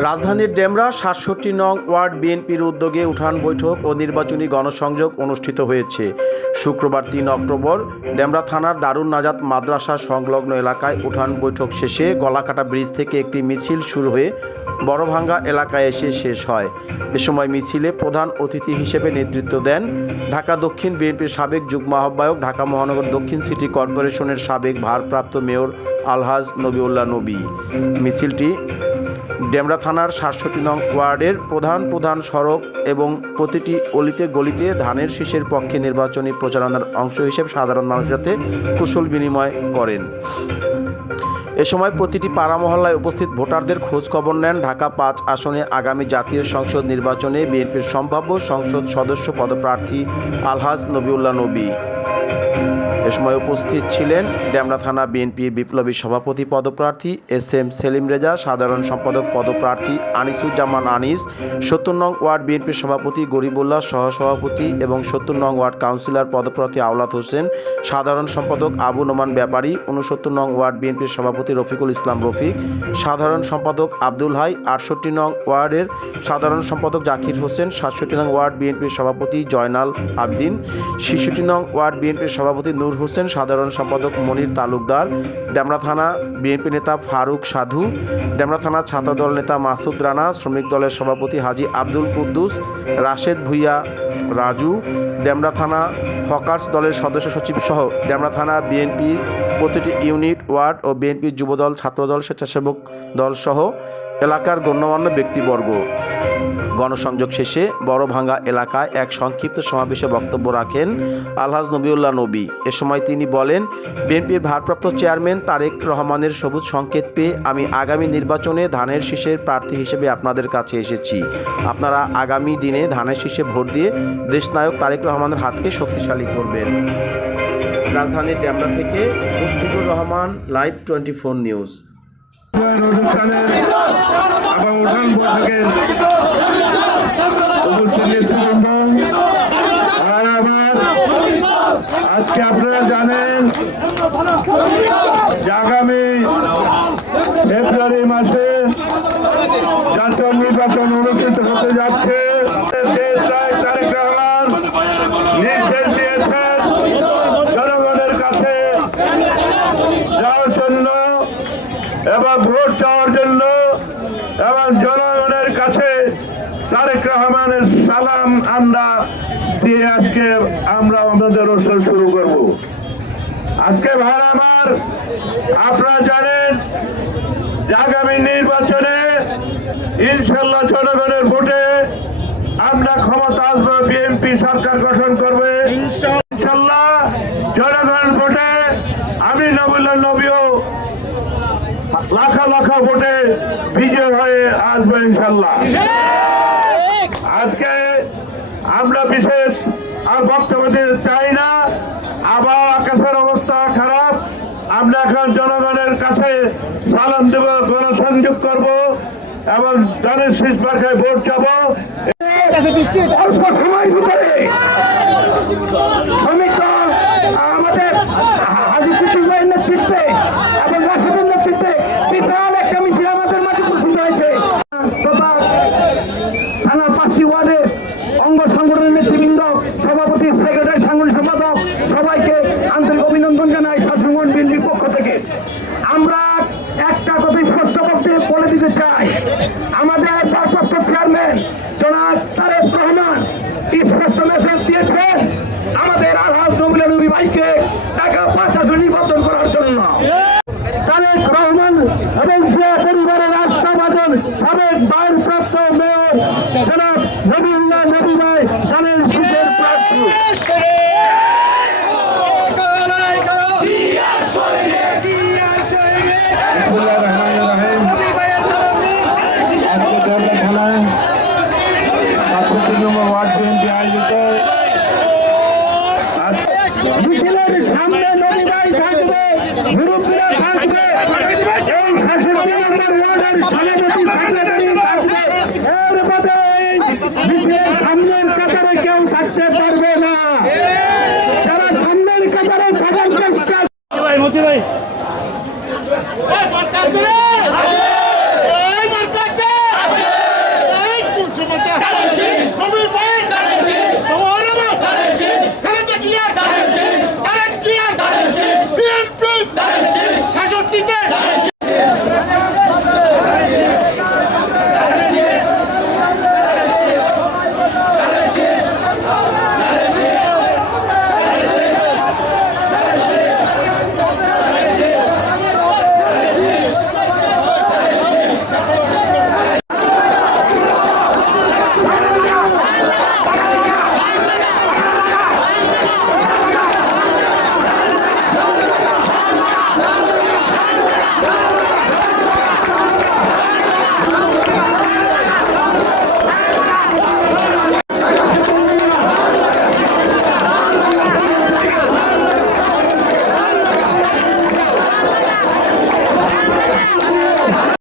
রাজধানীর ডেমরা সাতষট্টি নং ওয়ার্ড বিএনপির উদ্যোগে উঠান বৈঠক ও নির্বাচনী গণসংযোগ অনুষ্ঠিত হয়েছে। শুক্রবার তিন অক্টোবর ডেমরা থানার দারুণ নাজাত মাদ্রাসা সংলগ্ন এলাকায় উঠান বৈঠক শেষে গলাকাটা ব্রিজ থেকে একটি মিছিল শুরু হয়ে বড়ভাঙ্গা এলাকায় এসে শেষ হয়। এ সময় মিছিলে প্রধান অতিথি হিসেবে নেতৃত্ব দেন ঢাকা দক্ষিণ বিএনপির সাবেক যুগ্ম আহ্বায়ক, ঢাকা মহানগর দক্ষিণ সিটি কর্পোরেশনের সাবেক ভারপ্রাপ্ত মেয়র আলহাজ নবিউল্লাহ নবী। মিছিলটি ডেমরা থানার সাতষট্টি নং ওয়ার্ডের প্রধান প্রধান সড়ক এবং প্রতিটি অলিতে গলিতে ধানের শীষের পক্ষে নির্বাচনী প্রচারণার অংশ হিসেবে সাধারণ মানুষের সাথে কুশল বিনিময় করেন। এ সময় প্রতিটি পাড়া মহল্লায় উপস্থিত ভোটারদের খোঁজ খবর নেন ঢাকা পাঁচ আসনে আগামী জাতীয় সংসদ নির্বাচনে বিএনপির সম্ভাব্য সংসদ সদস্য পদপ্রার্থী আলহাজ নবিউল্লাহ নবী। সময় উপস্থিত ছিলেন ডেমরা থানা বিএনপির বিপ্লবী সভাপতি পদপ্রার্থী এস এম সেলিম রেজা, সাধারণ সম্পাদক পদপ্রার্থী আনিসুজ্জামান আনিস, সত্তর নং ওয়ার্ড বিএনপির সভাপতি গরিবুল্লাহ, সহসভাপতি এবং সত্তর নং ওয়ার্ড কাউন্সিলর পদপ্রার্থী আওলাদ হোসেন, সাধারণ সম্পাদক আবু নোমান ব্যাপারী উনসত্তর নং ওয়ার্ড বিএনপির সভাপতি রফিকুল ইসলাম রফিক, সাধারণ সম্পাদক আব্দুল হাই, আটষট্টি নং ওয়ার্ডের সাধারণ সম্পাদক জাকির হোসেন, সাতষট্টি নং ওয়ার্ড বিএনপির সভাপতি জয়নাল আবদিন, ছেষট্টি নং ওয়ার্ড বিএনপির সভাপতি নূর হোসেন, সাধারণ সম্পাদক মনির তালুকদার, ডেমরা থানা বিএনপি নেতা ফারুক সাধু, ডেমরা থানা ছাত্র দল নেতা মাসুদ রানা, শ্রমিক দলের সভাপতি হাজি আব্দুল কুদ্দুস, রাশেদ ভুইয়া রাজু, ডেমরা থানা হকার্স দলের সদস্য সচিব সহ ডেমরা থানা বিএনপির প্রতিটি ইউনিট, ওয়ার্ড ও বিএনপির যুবদল, ছাত্রদল, স্বেচ্ছাসেবক দল সহ এলাকার গণ্যমান্য ব্যক্তিবর্গ। গণসংযোগ শেষে বড়ভাঙ্গা এলাকায় এক সংক্ষিপ্ত সমাবেশে বক্তব্য রাখেন আলহাজ নবিউল্লাহ নবী। এ সময় তিনি বলেন, বিএনপির ভারপ্রাপ্ত চেয়ারম্যান তারেক রহমানের সবুজ সংকেত পেয়ে আমি আগামী নির্বাচনে ধানের শীষের প্রার্থী হিসেবে আপনাদের কাছে এসেছি। আপনারা আগামী দিনে ধানের শীষে ভোট দিয়ে দেশনায়ক তারেক রহমানের হাতকে শক্তিশালী করবেন। রাজধানীর ড্যামরা থেকে Mushfiqur Rahman, live twenty four news. আর আমার আজকে আপনারা জানেন আগামী ফেব্রুয়ারি মাসে জাতীয় নির্বাচন অনুষ্ঠিত হতে যাচ্ছে। নির্দেশ দিয়েছেন জনগণের কাছে যাওয়ার জন্য এবং ভোট চাওয়ার জন্য এবং জনগণের কাছে তারেক রহমানের সালাম আমরা দিয়ে আজকে আমরা আমাদের অনুষ্ঠান শুরু করব। আজকে ভাই আমার আপনারা জানেন যে আগামী নির্বাচনে ইনশাল্লাহ জনগণের ভোটে আমরা ক্ষমতা আসব বিএনপি সরকার গঠন করবে। ইনশাল্লাহ জনগণ ভোটে আমি নবুল্লাহ নবীও লাখা লাখা ভোটে বিজয় হয়ে আসবে ইনশাল্লাহ আজকে আমরা বিশেষ আর বক্তব্য দিতে চাই না। আবার আকাশের অবস্থা খারাপ। আমরা এখন জনগণের কাছে সালাম দেব, গণসংযোগ করব এবং জনের শীষ মার্কায় ভোট যাব সময় ভিতরে শ্রমিকরা আমাদের হাজি কুতুব ভাইয়ের নেতৃত্বে এবং রাশেদের নেতৃত্বে বিশাল একটা মিছিল আমাদের মাঠে উপস্থিত হয়েছে তথা থানা পাঁচটি ওয়ার্ডের অঙ্গ সংগঠনের নেতৃবৃন্দ সভাপতি সেক্রেটারি সাংগঠনিক সম্পাদক সবাইকে আন্তরিক অভিনন্দন জানাই ছাত্রগণ বিএনপির পক্ষ থেকে আমরা একটা কথা স্পষ্ট করতে বলে দিতে চাই আমাদের ভারপ্রাপ্ত চেয়ারম্যান জনাব তারেক রহমান স্পষ্ট মেসেজ দিয়েছেন আমাদের আলহাজ নবুল নবী ভাইকে টাকা পাঁচ আসন নির্বাচন করার জন্য তারেক রহমান এবং যে পরিবারের আস্থাভাজন সাবেক ভারপ্রাপ্ত মেয়র জনাব নবীল্লাহ নবী ভাই তাদের শীতের প্রার্থী সামনে নদী থাকবে থাকবে এর বাদে নিজের সামনের পারবে না যারা সামনের কাতারে ভাই মুচি ভাই